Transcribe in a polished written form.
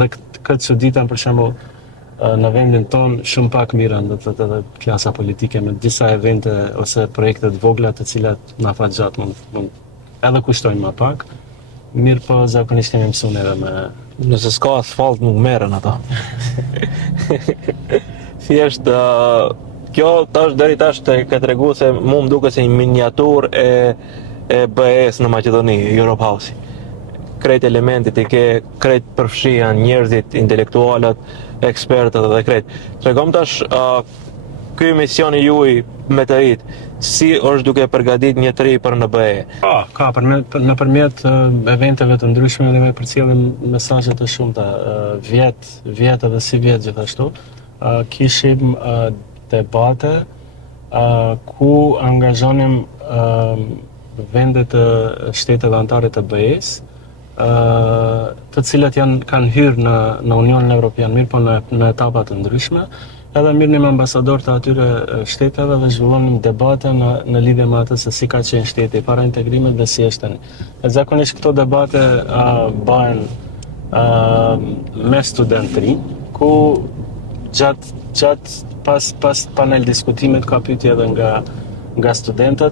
Edhe këtë çuditën për shembull në vendin ton shumë pak mirën do të thotë edhe klasa politike me disa evente ose projekte të vogla të cilat na fat gjatë mund edhe kushtojnë më pak. Mirë po zakonisht kemi mësuar edhe me Nëse s'ka asfalt nuk merren ata. Thjesht kjo tash deri tash ka tregu se mu më duket se një miniatur e BE-s në Maqedoni, Europe House. Krejt elementit i ke, krejt përfshihen njerëzit, intelektualët, ekspertët dhe krejt. Tregom tash ky misioni juaj me të rit, si është duke përgatit një tri për në BE? Ka nëpërmjet eventeve të ndryshme dhe me përcjellim mesazhe të shumta, vjet edhe si vjet gjithashtu. Kishim debate ku angazhonim vendet të shtetet anëtare të BE-s, të cilat kanë hyrë në Unionin Evropian, mirë po në etapa të ndryshme, edhe mirënim ambasador të atyre shteteve dhe zhvillonim debate në lidhje me atë se si ka qenë shteti para integrimit dhe si është tani. Zakonisht këto debate bëhen me studentëri, ku gjatë pas panel diskutimit ka pyetje edhe nga studentët.